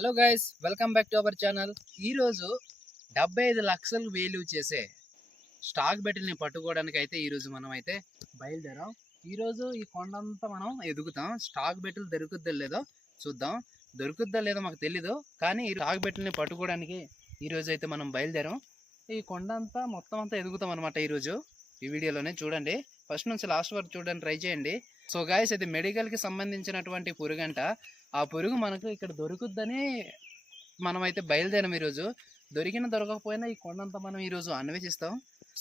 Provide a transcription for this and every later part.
Hello guys, welcome back to our channel. ఈరోజు 75 లక్షలు value చేసే స్టాక్ బెటిల్ని పట్టుకోవడానికి అయితే ఈరోజు మనం అయితే బయలుదేరాం. ఈరోజు ఈ కొండంతా మనం ఎదుగుతాం. స్టాక్ బెటిల్ దొరుకుద్దో లేదో చూద్దాం. దొరుకుద్దో లేదో మాకు తెలీదు, కానీ ఈ స్టాక్ బెటిల్ని పట్టుకోవడానికి ఈరోజు అయితే మనం బయలుదేరాం. ఈ కొండ అంతా మొత్తం అంతా ఎదుగుతాం అనమాట. ఈరోజు ఈ వీడియోలోనే చూడండి, ఫస్ట్ నుంచి లాస్ట్ వరకు చూడడానికి ట్రై చేయండి. సో గాయస్, ఇది మెడికల్కి సంబంధించినటువంటి పురుగంట. ఆ పురుగు మనకు ఇక్కడ దొరుకుద్దని మనమైతే బయలుదేరాం. ఈరోజు దొరకపోయినా ఈ కొండంతా మనం ఈరోజు అన్వేషిస్తాం.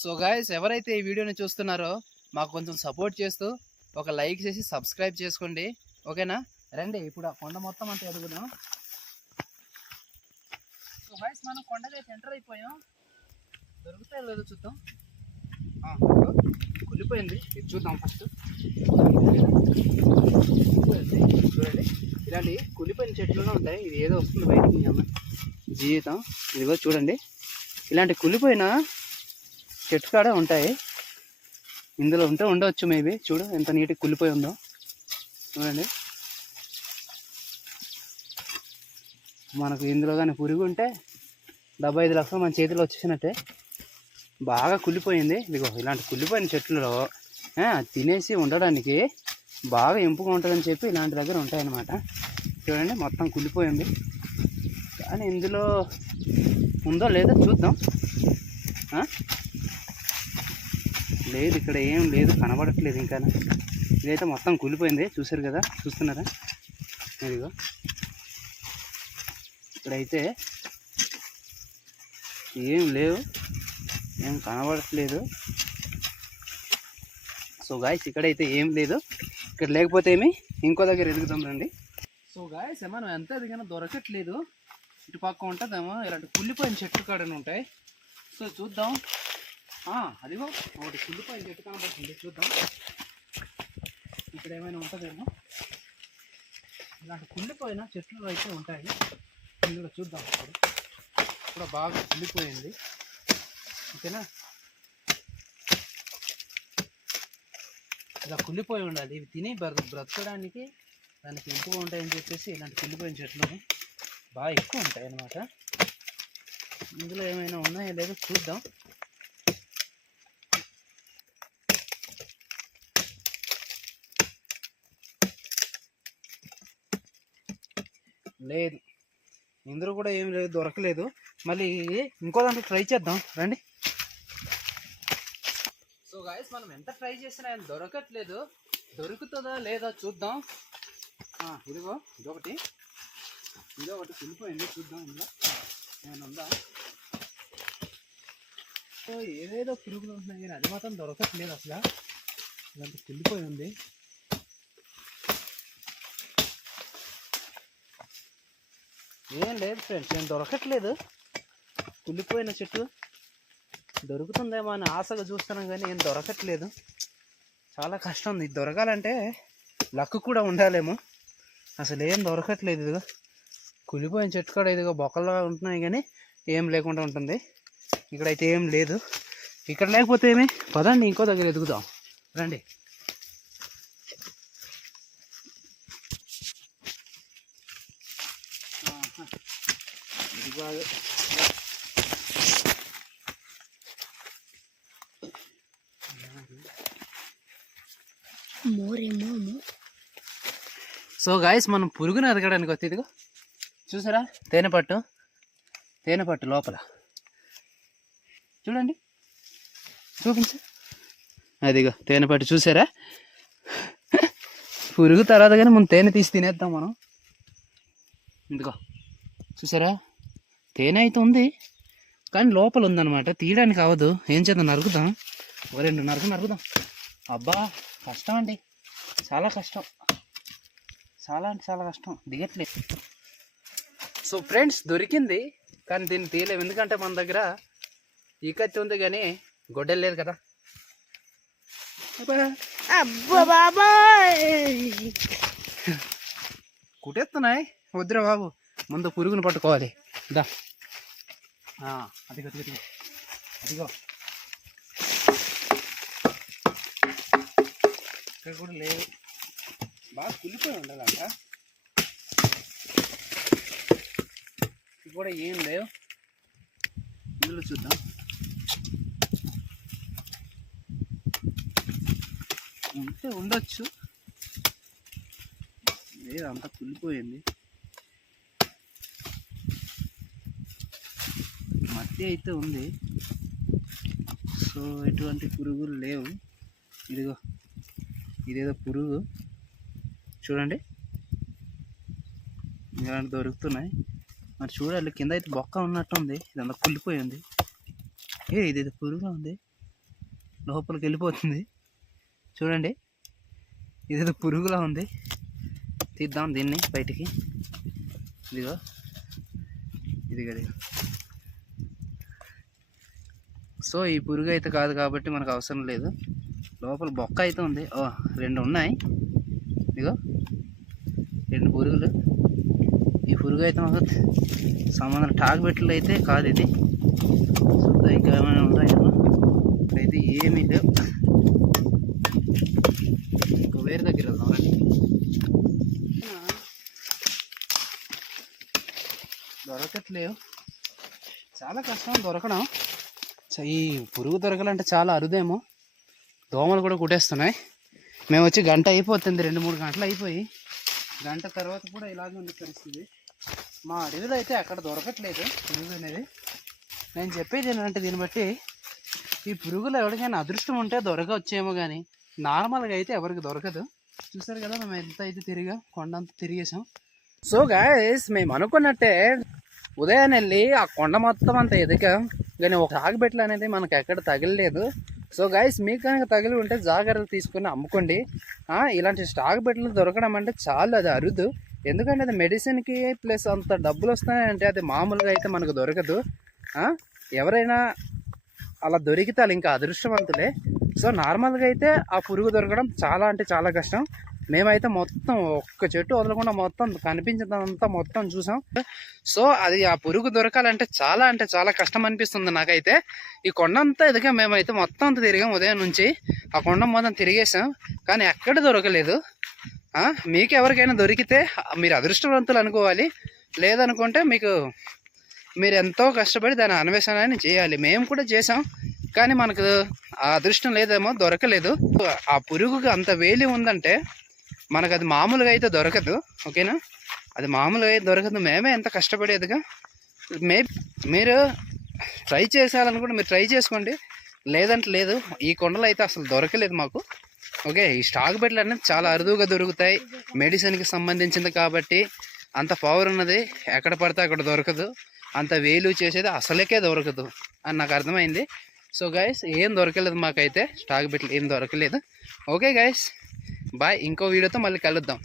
సో గాయస్, ఎవరైతే ఈ వీడియోని చూస్తున్నారో మాకు కొంచెం సపోర్ట్ చేస్తూ ఒక లైక్ చేసి సబ్స్క్రైబ్ చేసుకోండి, ఓకేనా? రండి, ఇప్పుడు ఆ కొండ మొత్తం అంతా ఎదుగుదాం. సో గాయస్, మనం కొండకైతే ఎంటర్ అయిపోయాం. దొరుకుతాయో లేదో చూద్దాం. కుళ్ళిపోయింది, ఇది చూద్దాం ఫస్ట్. చూడండి, ఇలాంటి కుళ్ళిపోయిన చెట్లునే ఉంటాయి. ఇది ఏదో వస్తుంది బయటికి జీవితం. ఇదిగో చూడండి, ఇలాంటి కుళ్ళిపోయిన చెట్టు కాడ ఉంటాయి. ఇందులో ఉండవచ్చు మేబీ. చూడు ఎంత నీట్గా కుళ్ళిపోయి ఉందో చూడండి. మనకు ఇందులో కానీ పురుగు ఉంటే 75 లక్షలు మన చేతిలో వచ్చేసినట్టే. బాగా కుళ్ళిపోయింది. ఇదిగో ఇలాంటి కుళ్ళిపోయిన చెట్లలో తినేసి ఉండడానికి బాగా ఎంపుగా ఉంటుందని చెప్పి ఇలాంటి దగ్గర ఉంటాయన్నమాట. చూడండి, మొత్తం కుళ్ళిపోయింది. కానీ ఇందులో ఉందో లేదో చూద్దాం. లేదు, ఇక్కడ ఏం లేదు, కనబడట్లేదు ఇంకా. ఇదైతే మొత్తం కుళ్ళిపోయింది, చూసారు కదా, చూస్తున్నారా? ఇదిగో ఇక్కడైతే ఏం లేవు, ఏం కనబడట్లేదు. సో గాయస్, ఇక్కడైతే ఏం లేదు. ఇక్కడ లేకపోతే ఏమి ఇంకో దగ్గర ఎదుగుతాం రండి. సో గాయస్, మనం ఎంత ఎదిగినా దొరకట్లేదు. ఇటు పక్క ఉంటుందేమో ఇలాంటి కుళ్ళిపోయిన చెట్లు కాడని ఉంటాయి. సో చూద్దాం. అదిగో ఒకటి కుళ్ళిపోయిన చెట్టు కనబడుతుంది, చూద్దాం ఇక్కడ ఏమైనా ఉంటుందేమో. ఇలాంటి కుళ్ళిపోయిన చెట్లు అయితే ఉంటాయి. ఇందులో చూద్దాం. ఇప్పుడు బాగా కుళ్ళిపోయింది, ఓకేనా? ఇలా కుళ్ళిపోయి ఉండాలి. ఇవి తిని బ్రతకడానికి దానికి ఎక్కువ ఉంటాయని చెప్పేసి ఇలాంటి కుళ్ళిపోయిన చెట్లు బాగా ఎక్కువ ఉంటాయి అన్నమాట. ఇందులో ఏమైనా ఉన్నాయో లేదో చూద్దాం. లేదు, ఇందులో కూడా ఏం లేదు, దొరకలేదు. మళ్ళీ ఇంకో దాంట్లో ట్రై చేద్దాం రండి. సో గాయస్, మనం ఎంత ట్రై చేసినా ఏం దొరకట్లేదు. దొరుకుతుందా లేదా చూద్దాం. ఇదిగో ఇదొకటి కుళ్ళిపోయింది, చూద్దాం ఇందులో ఏమైనా ఉందా. సో ఏదేదో పురుగులు ఉంటున్నాయి కానీ అది మాత్రం దొరకట్లేదు అసలు. ఇదంతా కుళ్ళిపోయి ఉంది. ఏం లేదు ఫ్రెండ్స్, ఏం దొరకట్లేదు. కుళ్ళిపోయిన చెట్టు దొరుకుతుందేమో అని ఆశగా చూస్తున్నాం కానీ ఏం దొరకట్లేదు. చాలా కష్టం. ఇది దొరకాలంటే లక్ కూడా ఉండాలేమో. అసలు ఏం దొరకట్లేదు. ఇదిగో కుళ్ళిపోయిన చెట్టు కూడా ఇదిగో బొక్కలుగా ఉంటున్నాయి కానీ ఏం లేకుండా ఉంటుంది. ఇక్కడైతే ఏం లేదు. ఇక్కడ లేకపోతే ఏమి, పదండి ఇంకో దగ్గర ఎదుగుదాం రండి. సో గాయస్, మనం పురుగుని ఎదగడానికి వస్తే ఇదిగో చూసారా, తేనెపట్టు లోపల చూడండి, చూపించు. అదిగో తేనెపట్టు చూసారా. పురుగు తర్వాత కానీ మనం తేనె తీసి తినేద్దాం మనం. ఇదిగో చూసారా, తేనె అయితే ఉంది కానీ లోపల ఉందన్నమాట. తీయడానికి అవ్వదు. ఏం చేద్దాం, నరుకుదాం. ఒక 2 నరుకుదాం. అబ్బా కష్టం అండి, చాలా కష్టం, చాలా అంటే చాలా కష్టం, దిగట్లేదు. సో ఫ్రెండ్స్, దొరికింది కానీ దీన్ని తీయలేము. ఎందుకంటే మన దగ్గర ఈ కత్తి ఉంది కానీ గొడ్డలు లేదు కదా. కుట్టేస్తున్నాయి, వద్దురా బాబు, ముందు పురుగును పట్టుకోవాలి. దా, అదిగో ఇక్కడ కూడా లేవు. బాగా కుళ్ళిపోయి ఉండాలంట. కూడా ఏం లేవు. ఇందులో చూద్దాం. ఉంటే ఉండొచ్చు, లేదు అంతా కుళ్ళిపోయింది. మట్టి అయితే ఉంది. సో ఎటువంటి పురుగులు లేవు. ఇదిగో ఇదేదో పురుగు చూడండి, ఇలాంటి దొరుకుతున్నాయి. మరి చూడాలి, కింద అయితే బొక్క ఉన్నట్టుంది, ఇదంతా కుళ్ళిపోయింది. ఇదేదో పురుగుగా ఉంది, లోపలికి వెళ్ళిపోతుంది. చూడండి, ఇదేదో పురుగులా ఉంది. తీద్దాం దీన్ని బయటికి. ఇదిగో ఇదిగో. సో ఈ పురుగు అయితే కాదు కాబట్టి మనకు అవసరం లేదు. లోపల బొక్క అయితే ఉంది. రెండు ఉన్నాయి. ఇదిగో 2 పురుగులు. ఈ పురుగు అయితే మాకు సంబంధం టాక్ బెట్లు అయితే కాదు ఇది. చూద్దాం ఇంకా ఏమైనా ఉన్నాయేమో. అయితే ఏమీ లేవు. ఇంకా వేరే దగ్గర వెళ్దాం రండి. దొరకట్లేవు, చాలా కష్టం దొరకడం. ఈ పురుగు దొరకాలంటే చాలా అరుదేమో. దోమలు కూడా కుట్టేస్తున్నాయి. మేము వచ్చి గంట అయిపోతుంది, 2-3 గంటలు అయిపోయి. గంట తర్వాత కూడా ఇలాగే ఉంది పరిస్థితి. మా అడవిలో అయితే అక్కడ దొరకట్లేదు పురుగు అనేది. నేను చెప్పేది ఏంటంటే, దీన్ని బట్టి ఈ పురుగులు ఎవరికైనా అదృష్టం ఉంటే దొరకవచ్చేమో, కానీ నార్మల్గా అయితే ఎవరికి దొరకదు. చూసారు కదా, మేము ఎంత అయితే కొండంతా తిరిగేసాం. సో గైస్, మేము అనుకున్నట్టే ఉదయాన్నే వెళ్ళి ఆ కొండ మొత్తం అంతా ఎదిగాం, కానీ ఒక తాగుబెట్లు అనేది మనకు ఎక్కడ తగలలేదు. సో గైస్, మీకు కనుక తగిలి ఉంటే జాగ్రత్తలు తీసుకుని అమ్ముకోండి. ఇలాంటి స్టాక్ బెట్లు దొరకడం అంటే చాలా అది అరుదు. ఎందుకంటే అది మెడిసిన్కి ప్లస్ అంత డబ్బులు వస్తాయంటే అది మామూలుగా అయితే మనకు దొరకదు. ఎవరైనా అలా దొరికితే వాళ్ళు ఇంకా అదృష్టవంతులే. సో నార్మల్గా అయితే ఆ పురుగు దొరకడం చాలా అంటే చాలా కష్టం. మేమైతే మొత్తం ఒక్క చెట్టు వదలకుండా మొత్తం కనిపించినంతా మొత్తం చూసాం. సో అది ఆ పురుగు దొరకాలంటే చాలా అంటే చాలా కష్టం అనిపిస్తుంది నాకైతే. ఈ కొండ అంతా ఎదిగా మేమైతే మొత్తం అంతా తిరిగాం, ఉదయం నుంచి ఆ కొండ మొత్తం తిరిగేసాం, కానీ ఎక్కడ దొరకలేదు. మీకు ఎవరికైనా దొరికితే మీరు అదృష్టవంతులు అనుకోవాలి, లేదనుకుంటే మీరు ఎంతో కష్టపడి దాని అన్వేషణని చేయాలి. మేము కూడా చేసాం, కానీ మనకు ఆ అదృష్టం లేదేమో, దొరకలేదు. ఆ పురుగుకి అంత వేలి ఉందంటే మనకు అది మామూలుగా అయితే దొరకదు. ఓకేనా, అది మామూలుగా అయితే దొరకదు. మేమే ఎంత కష్టపడేదిగా. మీరు ట్రై చేసేయాలనుకుంటే మీరు ట్రై చేసుకోండి, లేదంటే లేదు. ఈ కొండలు అయితే అసలు దొరకలేదు మాకు. ఓకే, ఈ స్టాక్ బెట్లు అనేది చాలా అరుదుగా దొరుకుతాయి, మెడిసిన్కి సంబంధించింది కాబట్టి. అంత పవర్ ఉన్నది ఎక్కడ పడితే అక్కడ దొరకదు, అంత వేలు చేసేది అసలుకే దొరకదు అని నాకు అర్థమైంది. సో గైస్, ఏం దొరకలేదు మాకైతే, స్టాక్ బెట్లు ఏం దొరకలేదు. Okay guys, bye. ఇంకో వీడియోతో మళ్ళీ కలుద్దాం.